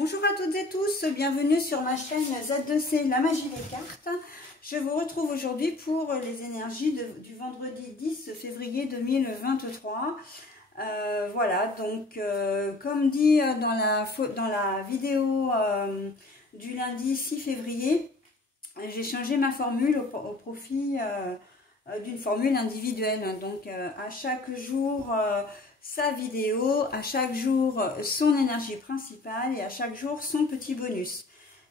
Bonjour à toutes et tous, bienvenue sur ma chaîne Z2C, la magie des cartes. Je vous retrouve aujourd'hui pour les énergies du vendredi 10 février 2023. Voilà, donc comme dit dans la vidéo du lundi 6 février, j'ai changé ma formule au profit d'une formule individuelle. Donc à chaque jour sa vidéo, à chaque jour son énergie principale et à chaque jour son petit bonus.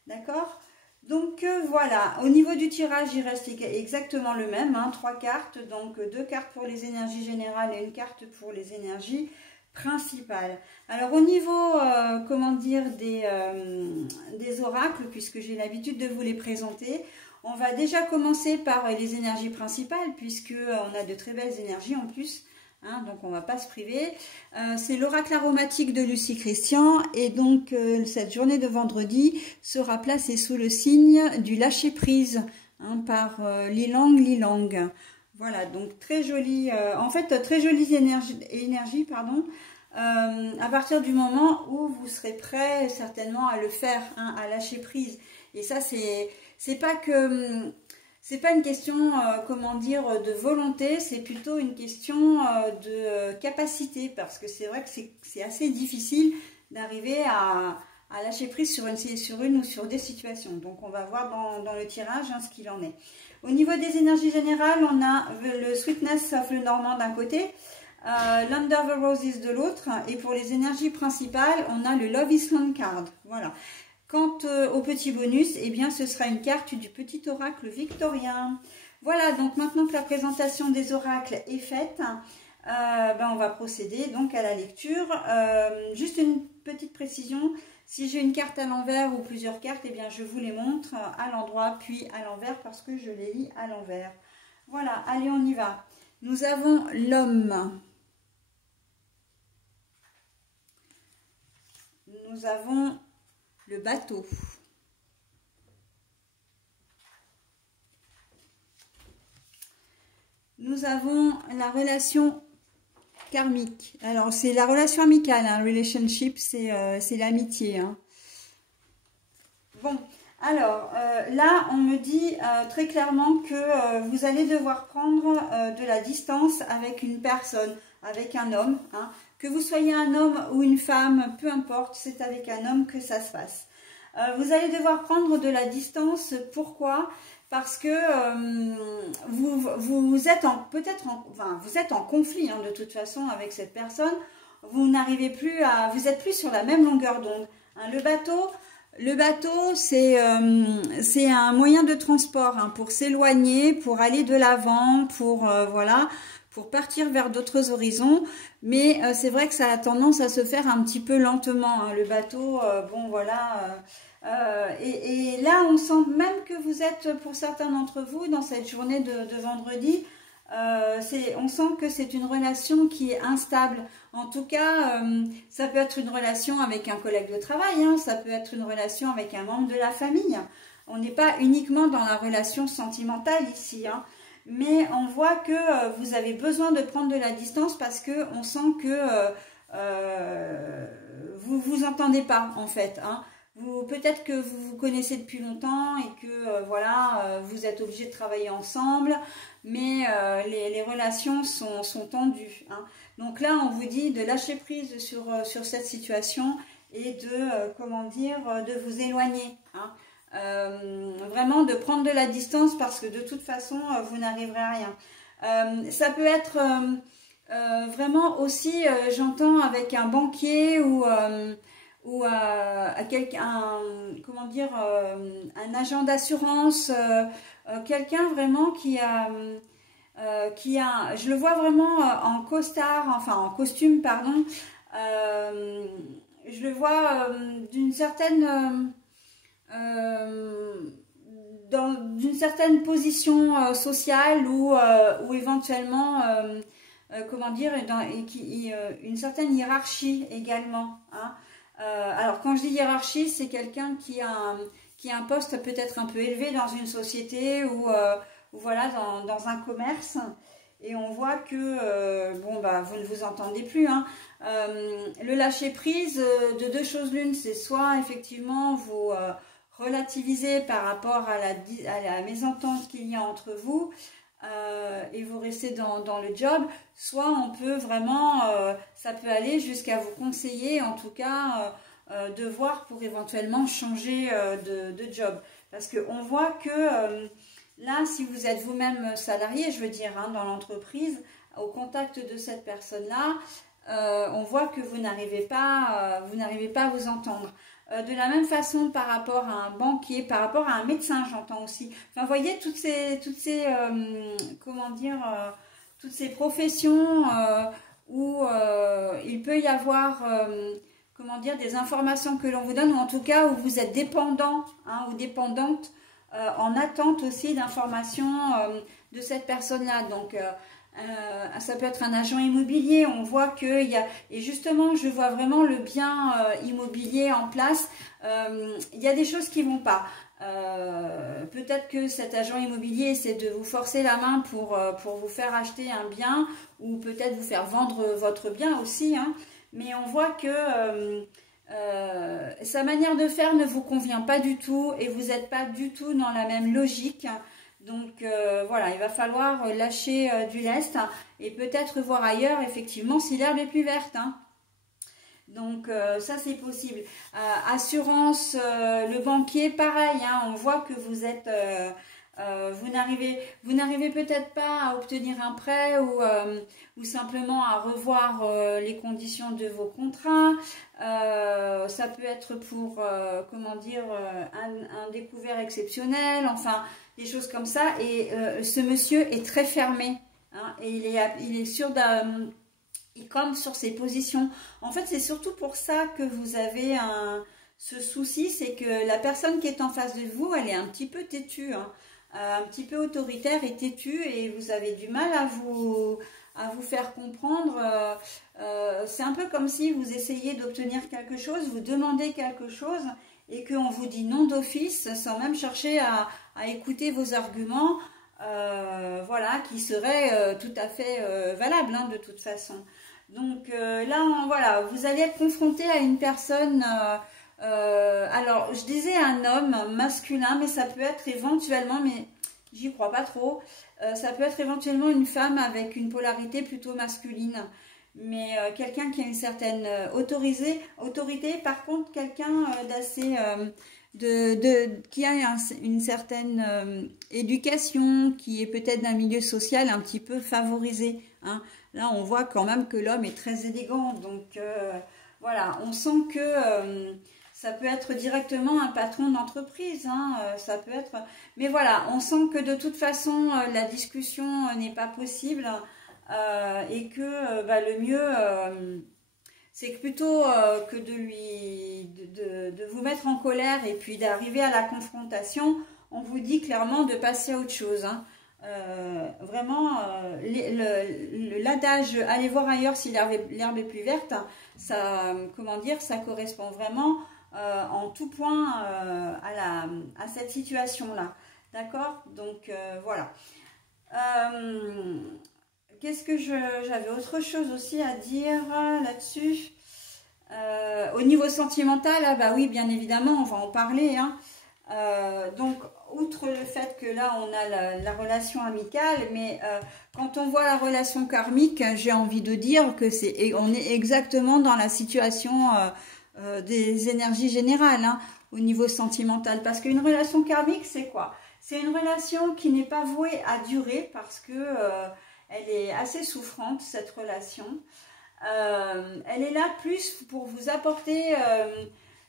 D'accord? Donc voilà, au niveau du tirage, il reste exactement le même, hein, 3 cartes, donc 2 cartes pour les énergies générales et une carte pour les énergies principales. Alors au niveau, comment dire, des oracles, puisque j'ai l'habitude de vous les présenter, on va déjà commencer par les énergies principales, puisque on a de très belles énergies en plus. Hein, donc on ne va pas se priver. C'est l'oracle aromatique de Lucie Christian et donc cette journée de vendredi sera placée sous le signe du lâcher prise, hein, par Lilang Lilang. Voilà, donc très jolie, en fait très jolie énergie, pardon, à partir du moment où vous serez prêt certainement à le faire, hein, à lâcher prise. Et ça c'est pas que... C'est pas une question, comment dire, de volonté, c'est plutôt une question de capacité, parce que c'est vrai que c'est assez difficile d'arriver à lâcher prise sur une ou sur des situations. Donc on va voir dans le tirage, hein, ce qu'il en est. Au niveau des énergies générales, on a le Sweetness of le Normand d'un côté, l'Under the Roses de l'autre, et pour les énergies principales, on a le Love Island card. Voilà. Quant au petit bonus, eh bien, ce sera une carte du petit oracle victorien. Voilà, donc maintenant que la présentation des oracles est faite, on va procéder donc à la lecture. Juste une petite précision, si j'ai une carte à l'envers ou plusieurs cartes, eh bien, je vous les montre à l'endroit puis à l'envers parce que je les lis à l'envers. Voilà, allez, on y va. Nous avons l'homme. Nous avons le bateau. Nous avons la relation karmique. Alors, c'est la relation amicale, hein, relationship, c'est l'amitié. Hein. Bon, alors, là, on me dit très clairement que vous allez devoir prendre de la distance avec une personne, avec un homme, hein. Que vous soyez un homme ou une femme, peu importe, c'est avec un homme que ça se passe. Vous allez devoir prendre de la distance. Pourquoi? Parce que vous êtes vous êtes en conflit, hein, de toute façon avec cette personne. Vous n'arrivez plus vous êtes plus sur la même longueur d'onde. Hein, le bateau, c'est un moyen de transport, hein, pour s'éloigner, pour aller de l'avant, pour voilà, pour partir vers d'autres horizons. Mais c'est vrai que ça a tendance à se faire un petit peu lentement, hein, le bateau. Bon voilà. Et là, on sent même que vous êtes, pour certains d'entre vous, dans cette journée de vendredi, on sent que c'est une relation qui est instable. En tout cas, ça peut être une relation avec un collègue de travail, hein, ça peut être une relation avec un membre de la famille. On n'est pas uniquement dans la relation sentimentale ici, hein, mais on voit que vous avez besoin de prendre de la distance parce que on sent que vous vous entendez pas, en fait, hein. Peut-être que vous vous connaissez depuis longtemps et que voilà, vous êtes obligés de travailler ensemble, mais les relations sont tendues, hein. Donc là, on vous dit de lâcher prise sur cette situation et de, comment dire, de vous éloigner, hein. Vraiment de prendre de la distance parce que de toute façon, vous n'arriverez à rien. Ça peut être vraiment aussi, j'entends, avec un banquier ou à quelqu'un, comment dire, un agent d'assurance, quelqu'un vraiment qui a, je le vois vraiment en costard, enfin en costume, pardon, je le vois d'une certaine, dans d'une certaine position sociale ou éventuellement, comment dire, une certaine hiérarchie également, hein. Alors quand je dis hiérarchie, c'est quelqu'un qui a un poste peut-être un peu élevé dans une société ou voilà, dans un commerce, et on voit que bon, bah, vous ne vous entendez plus, hein. Le lâcher prise, de deux choses l'une, c'est soit effectivement vous relativisez par rapport à la mésentente qu'il y a entre vous et vous restez dans le job, soit on peut vraiment, ça peut aller jusqu'à vous conseiller, en tout cas, de voir pour éventuellement changer de job. Parce qu'on voit que là, si vous êtes vous-même salarié, je veux dire, hein, dans l'entreprise, au contact de cette personne-là, on voit que vous n'arrivez pas à vous entendre. De la même façon par rapport à un banquier, par rapport à un médecin, j'entends aussi. Enfin, vous voyez, toutes ces comment dire, toutes ces professions où il peut y avoir, comment dire, des informations que l'on vous donne, ou en tout cas où vous êtes dépendant, hein, ou dépendante, en attente aussi d'informations de cette personne-là. Donc, ça peut être un agent immobilier, on voit qu'il y a, et justement je vois vraiment le bien immobilier en place, il y a des choses qui ne vont pas, peut-être que cet agent immobilier essaie de vous forcer la main pour vous faire acheter un bien, ou peut-être vous faire vendre votre bien aussi, hein, mais on voit que sa manière de faire ne vous convient pas du tout, et vous n'êtes pas du tout dans la même logique. Donc voilà, il va falloir lâcher du lest et peut-être voir ailleurs effectivement si l'herbe est plus verte, hein. Donc ça c'est possible. Assurance, le banquier, pareil, hein, on voit que vous êtes, vous n'arrivez peut-être pas à obtenir un prêt, ou simplement à revoir les conditions de vos contrats. Ça peut être pour, comment dire, un découvert exceptionnel, enfin des choses comme ça. Et ce monsieur est très fermé, hein, et il est sûr comme sur ses positions. En fait, c'est surtout pour ça que vous avez ce souci, c'est que la personne qui est en face de vous, elle est un petit peu têtue, hein, un petit peu autoritaire et têtue, et vous avez du mal à vous faire comprendre. C'est un peu comme si vous essayez d'obtenir quelque chose, vous demandez quelque chose, et qu'on vous dit non d'office, sans même chercher à écouter vos arguments, voilà, qui seraient tout à fait valables, hein, de toute façon. Donc là, voilà, vous allez être confronté à une personne, alors je disais un homme masculin, mais ça peut être éventuellement, mais j'y crois pas trop, ça peut être éventuellement une femme avec une polarité plutôt masculine, mais quelqu'un qui a une certaine autorité, par contre quelqu'un d'assez, qui a une certaine éducation, qui est peut-être d'un milieu social un petit peu favorisé, hein. Là, on voit quand même que l'homme est très élégant. Donc, voilà, on sent que ça peut être directement un patron d'entreprise, hein, ça peut être... Mais voilà, on sent que de toute façon, la discussion n'est pas possible, et que le mieux, c'est que plutôt que de vous mettre en colère et puis d'arriver à la confrontation, on vous dit clairement de passer à autre chose, hein. Vraiment, l'adage « allez voir ailleurs si l'herbe est plus verte », ça, comment dire, ça correspond vraiment en tout point à cette situation-là. D'accord? Donc, voilà. Qu'est-ce que j'avais autre chose aussi à dire là-dessus? Au niveau sentimental, ah bah oui, bien évidemment, on va en parler, hein. Donc, outre le fait que là, on a la relation amicale, mais quand on voit la relation karmique, j'ai envie de dire que on est exactement dans la situation des énergies générales, hein, au niveau sentimental. Parce qu'une relation karmique, c'est quoi? C'est une relation qui n'est pas vouée à durer, parce que elle est assez souffrante, cette relation. Elle est là plus pour vous apporter...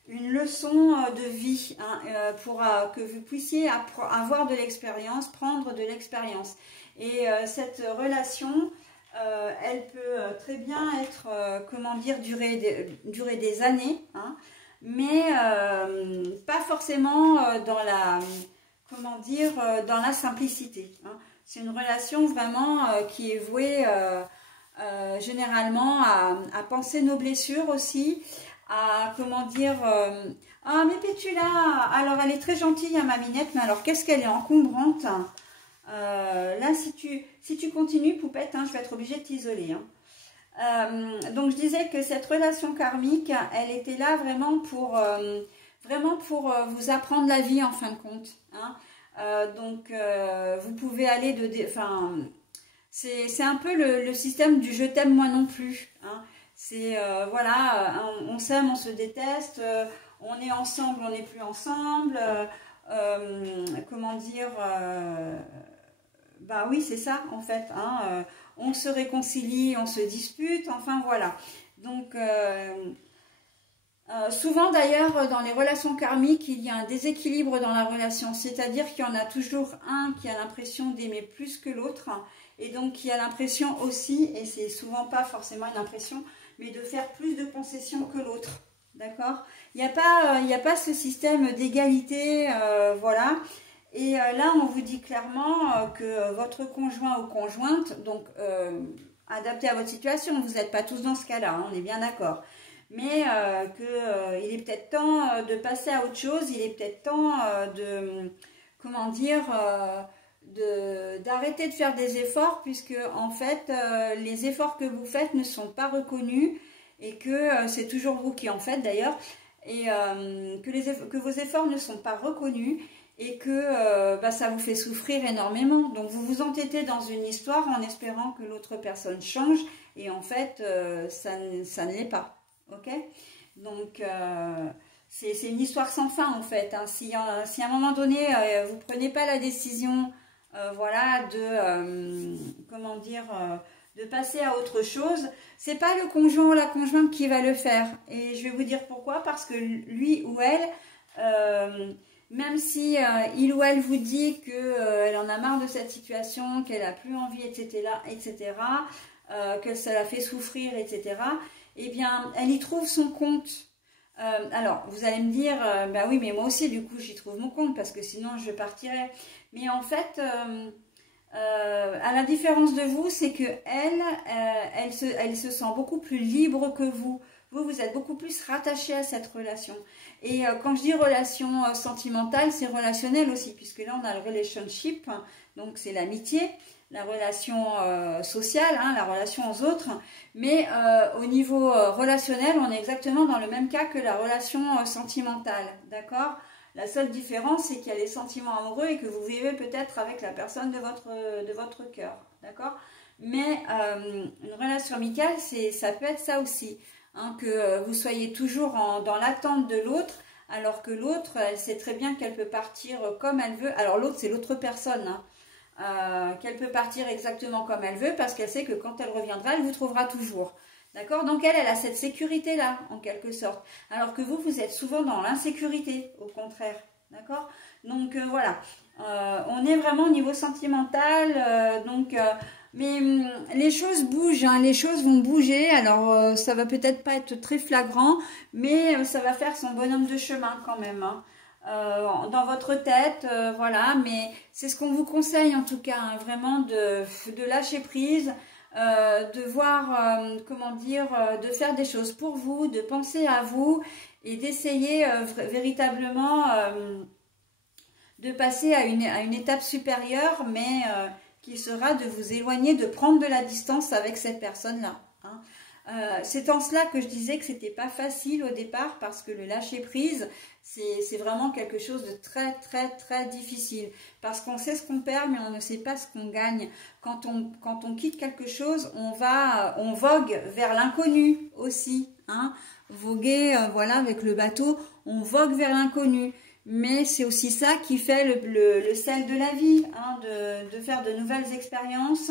une leçon de vie, hein, pour que vous puissiez avoir de l'expérience, prendre de l'expérience. Et cette relation, elle peut très bien être, comment dire, durer des années, hein, mais pas forcément dans la, comment dire, dans la simplicité, hein. C'est une relation vraiment qui est vouée généralement à penser nos blessures aussi, à, comment dire, ah mais Pétula, alors elle est très gentille, hein, ma Minette, mais alors qu'est-ce qu'elle est encombrante, là si tu continues, poupette, hein, je vais être obligée de t'isoler, hein. Donc je disais que cette relation karmique, elle était là vraiment pour vous apprendre la vie en fin de compte. Hein. Vous pouvez aller enfin, c'est un peu le système du je t'aime moi non plus. Hein. C'est voilà, on s'aime, on se déteste, on est ensemble, on n'est plus ensemble. Comment dire bah oui, c'est ça en fait. Hein, on se réconcilie, on se dispute, enfin voilà. Donc souvent d'ailleurs dans les relations karmiques, il y a un déséquilibre dans la relation, c'est-à-dire qu'il y en a toujours un qui a l'impression d'aimer plus que l'autre et donc qui a l'impression aussi, et c'est souvent pas forcément une impression, mais de faire plus de concessions que l'autre. D'accord? Il n'y a pas ce système d'égalité, voilà. Et là, on vous dit clairement que votre conjoint ou conjointe, donc adapté à votre situation, vous n'êtes pas tous dans ce cas-là, hein, on est bien d'accord. Mais il est peut-être temps de passer à autre chose, il est peut-être temps comment dire, d'arrêter de faire des efforts, puisque en fait, les efforts que vous faites ne sont pas reconnus, et que c'est toujours vous qui en faites d'ailleurs, et que vos efforts ne sont pas reconnus, et que ça vous fait souffrir énormément. Donc vous vous entêtez dans une histoire en espérant que l'autre personne change, et en fait ça ne l'est pas. Ok? Donc c'est une histoire sans fin en fait. Hein. Si à un moment donné vous ne prenez pas la décision voilà, comment dire, de passer à autre chose, c'est pas le conjoint ou la conjointe qui va le faire. Et je vais vous dire pourquoi. Parce que lui ou elle, même si il ou elle vous dit qu'elle en a marre de cette situation, qu'elle n'a plus envie, etc., que ça la fait souffrir, etc., eh bien, elle y trouve son compte. Alors, vous allez me dire, bah oui, mais moi aussi, du coup, j'y trouve mon compte, parce que sinon, je partirais. Mais en fait, à la différence de vous, c'est que elle se sent beaucoup plus libre que vous. Vous êtes beaucoup plus rattaché à cette relation. Et quand je dis relation sentimentale, c'est relationnel aussi, puisque là, on a le relationship, hein, donc c'est l'amitié, la relation sociale, hein, la relation aux autres. Mais au niveau relationnel, on est exactement dans le même cas que la relation sentimentale, d'accord ? La seule différence, c'est qu'il y a les sentiments amoureux et que vous vivez peut-être avec la personne de votre cœur, d'accord ? Mais une relation amicale, ça peut être ça aussi. Hein, que vous soyez toujours dans l'attente de l'autre, alors que l'autre, elle sait très bien qu'elle peut partir comme elle veut. Alors l'autre, c'est l'autre personne, hein, qu'elle peut partir exactement comme elle veut, parce qu'elle sait que quand elle reviendra, elle vous trouvera toujours. D'accord? Donc elle a cette sécurité-là, en quelque sorte. Alors que vous êtes souvent dans l'insécurité, au contraire. D'accord? Donc voilà. On est vraiment au niveau sentimental, mais les choses bougent, hein, les choses vont bouger. Alors ça va peut-être pas être très flagrant, mais ça va faire son bonhomme de chemin quand même, hein, dans votre tête, voilà. Mais c'est ce qu'on vous conseille en tout cas, hein, vraiment de lâcher prise, de voir, comment dire, de faire des choses pour vous, de penser à vous et d'essayer véritablement de passer à une étape supérieure, mais qui sera de vous éloigner, de prendre de la distance avec cette personne-là. Hein. C'est en cela que je disais que c'était pas facile au départ, parce que le lâcher prise, c'est vraiment quelque chose de très très très difficile, parce qu'on sait ce qu'on perd, mais on ne sait pas ce qu'on gagne. Quand on quitte quelque chose, on vogue vers l'inconnu aussi. Hein. Voguer, voilà, avec le bateau, on vogue vers l'inconnu. Mais c'est aussi ça qui fait le sel de la vie, hein, de faire de nouvelles expériences.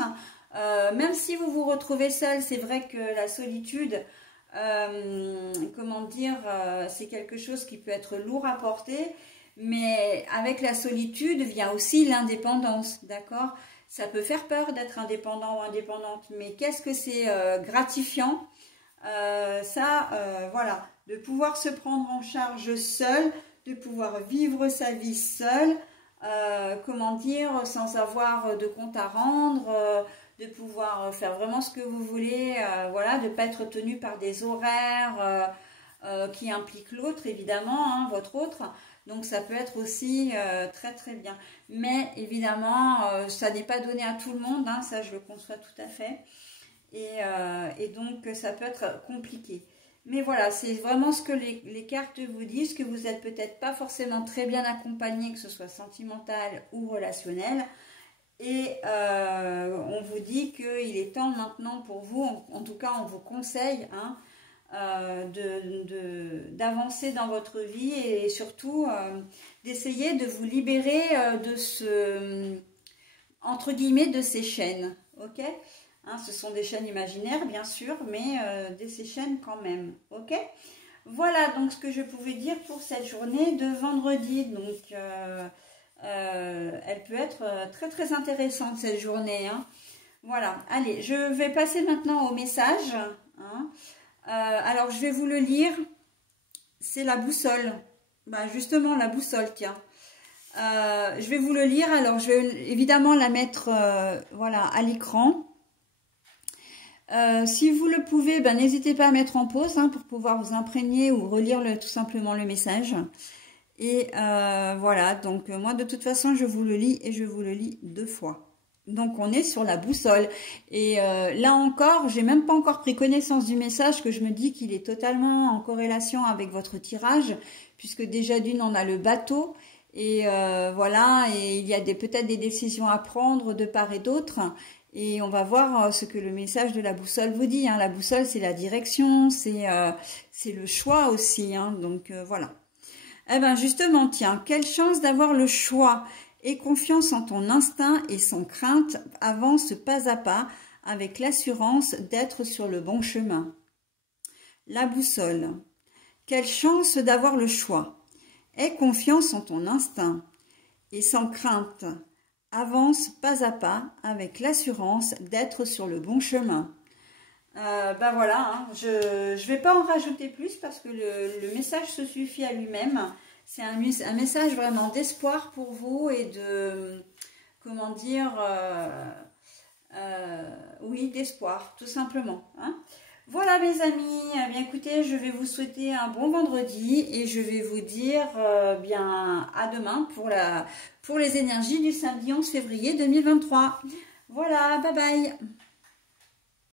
Même si vous vous retrouvez seul, c'est vrai que la solitude, comment dire, c'est quelque chose qui peut être lourd à porter. Mais avec la solitude vient aussi l'indépendance, d'accord? Ça peut faire peur d'être indépendant ou indépendante, mais qu'est-ce que c'est gratifiant, voilà, de pouvoir se prendre en charge seul, de pouvoir vivre sa vie seule, comment dire, sans avoir de compte à rendre, de pouvoir faire vraiment ce que vous voulez, voilà, de ne pas être tenu par des horaires qui impliquent l'autre, évidemment, hein, votre autre. Donc ça peut être aussi très très bien. Mais évidemment, ça n'est pas donné à tout le monde, hein, ça je le conçois tout à fait. et donc ça peut être compliqué. Mais voilà, c'est vraiment ce que les cartes vous disent, que vous n'êtes peut-être pas forcément très bien accompagné, que ce soit sentimental ou relationnel. Et on vous dit qu'il est temps maintenant pour vous, en tout cas on vous conseille hein, d'avancer dans votre vie et surtout d'essayer de vous libérer de ce, entre guillemets, de ces chaînes, ok hein, ce sont des chaînes imaginaires bien sûr, mais de ces chaînes quand même, ok. Voilà donc ce que je pouvais dire pour cette journée de vendredi, donc elle peut être très très intéressante cette journée, hein. Voilà, allez, je vais passer maintenant au message, hein. Alors je vais vous le lire, c'est la boussole, bah, justement la boussole, tiens. Je vais vous le lire, alors je vais évidemment la mettre voilà, à l'écran. Si vous le pouvez, ben, n'hésitez pas à mettre en pause hein, pour pouvoir vous imprégner ou relire tout simplement le message. Et voilà, donc moi de toute façon je vous le lis et je vous le lis 2 fois. Donc on est sur la boussole. Et là encore, j'ai même pas encore pris connaissance du message, que je me dis qu'il est totalement en corrélation avec votre tirage, puisque déjà d'une on a le bateau. Et voilà, et il y a peut-être des décisions à prendre de part et d'autre. Et on va voir ce que le message de la boussole vous dit. Hein. La boussole, c'est la direction, c'est le choix aussi. Hein. Donc voilà. Eh bien justement, tiens, quelle chance d'avoir le choix. Aie confiance en ton instinct et sans crainte, avance pas à pas avec l'assurance d'être sur le bon chemin. La boussole. Quelle chance d'avoir le choix. Aie confiance en ton instinct et sans crainte, avance pas à pas avec l'assurance d'être sur le bon chemin. Ben voilà, hein, je ne vais pas en rajouter plus parce que le message se suffit à lui-même. C'est un message vraiment d'espoir pour vous et de, comment dire, oui, d'espoir, tout simplement. Hein. Voilà mes amis, eh bien écoutez, je vais vous souhaiter un bon vendredi et je vais vous dire bien à demain pour les énergies du samedi 11 février 2023. Voilà, bye bye.